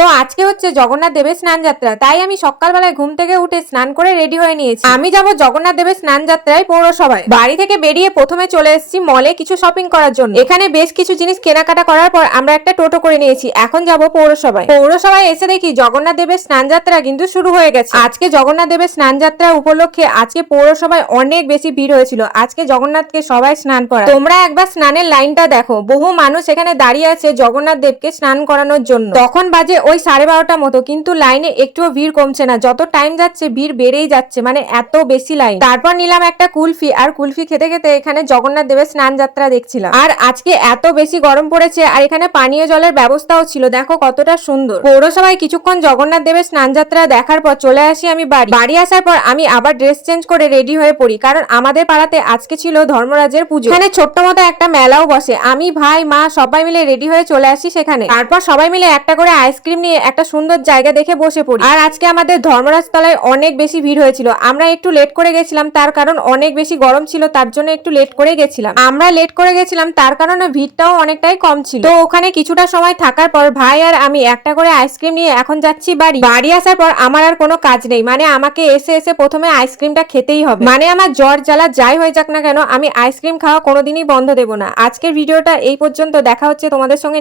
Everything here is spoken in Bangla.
তো আজকে হচ্ছে জগন্নাথ দেবের স্নান যাত্রা, তাই আমি সকালবেলায় ঘুম থেকে উঠে স্নান করে রেডি হয়ে নিয়েছি। আমি যাব জগন্নাথ দেবের স্নান যাত্রায় পৌরসভায়। বাড়ি থেকে বেরিয়ে প্রথমে চলে এসেছি মলে কিছু শপিং করার জন্য। এখানে বেশ কিছু জিনিস কেনাকাটা করার পর আমরা একটা টোটো করে নিয়েছি। এখন যাব পৌরসভায়। পৌরসভায় এসে দেখি জগন্নাথ দেবের স্নান যাত্রা কিন্তু শুরু হয়ে গেছে। আজকে জগন্নাথ দেবের স্নান যাত্রা উপলক্ষে আজকে পৌরসভায় অনেক বেশি ভিড় হয়েছিল। আজকে জগন্নাথকে সবাই স্নান করা। তোমরা একবার স্নানের লাইনটা দেখো, বহু মানুষ এখানে দাঁড়িয়ে আছে জগন্নাথ দেবকে স্নান করানোর জন্য। তখন বাজে ওই 12:30 মতো, কিন্তু লাইনে একটুও ভিড় কমছে না, যত টাইম যাচ্ছে ভিড় বেড়েই যাচ্ছে, মানে এত বেশি লাইন। তারপর নিলাম একটা কুলফি, আর কুলফি খেতে খেতে এখানে জগন্নাথ দেবের স্নান যাত্রা দেখছিলাম। আর আজকে এত বেশি গরম পড়েছে, আর এখানে পানীয় জলের ব্যবস্থাও ছিল, দেখো কতটা সুন্দর। পৌরসভায় কিছুক্ষণ জগন্নাথ দেবের স্নান যাত্রা দেখার পর চলে আসি আমি বাড়ি আসার পর আমি আবার ড্রেস চেঞ্জ করে রেডি হয়ে পড়ি, কারণ আমাদের পাড়াতে আজকে ছিল ধর্মরাজের পুজো। এখানে ছোট্ট মতো একটা মেলাও বসে। আমি, ভাই, মা সবাই মিলে রেডি হয়ে চলে আসি সেখানে। তারপর সবাই মিলে একটা করে আইসক্রিম নিয়ে একটা সুন্দর জায়গা দেখে বসে পড়ি। আর আজকে আমাদের ধর্মরাজ তলায় অনেক বেশি ভিড় হয়েছিল। আমরা একটু লেট করে গেছিলাম, তার কারণ অনেক বেশি গরম ছিল, তার জন্য একটু লেট করে গেছিলাম। আমরা লেট করে গেছিলাম তার কারণে ভিড়টাও অনেকটাই কম ছিল। তো ওখানে কিছুটা সময় থাকার পর ভাই আর আমি একটা করে আইসক্রিম নিয়ে এখন যাচ্ছি বাড়ি আসার পর আমার আর কোনো কাজ নেই, মানে আমাকে এসে প্রথমে আইসক্রিমটা খেতেই হবে। মানে আমার জ্বর জ্বালা যাই হয়ে যাক না কেন, আমি আইসক্রিম খাওয়া কোনোদিনই বন্ধ দেব না। আজকের ভিডিওটা এই পর্যন্ত। দেখা হচ্ছে তোমাদের সঙ্গে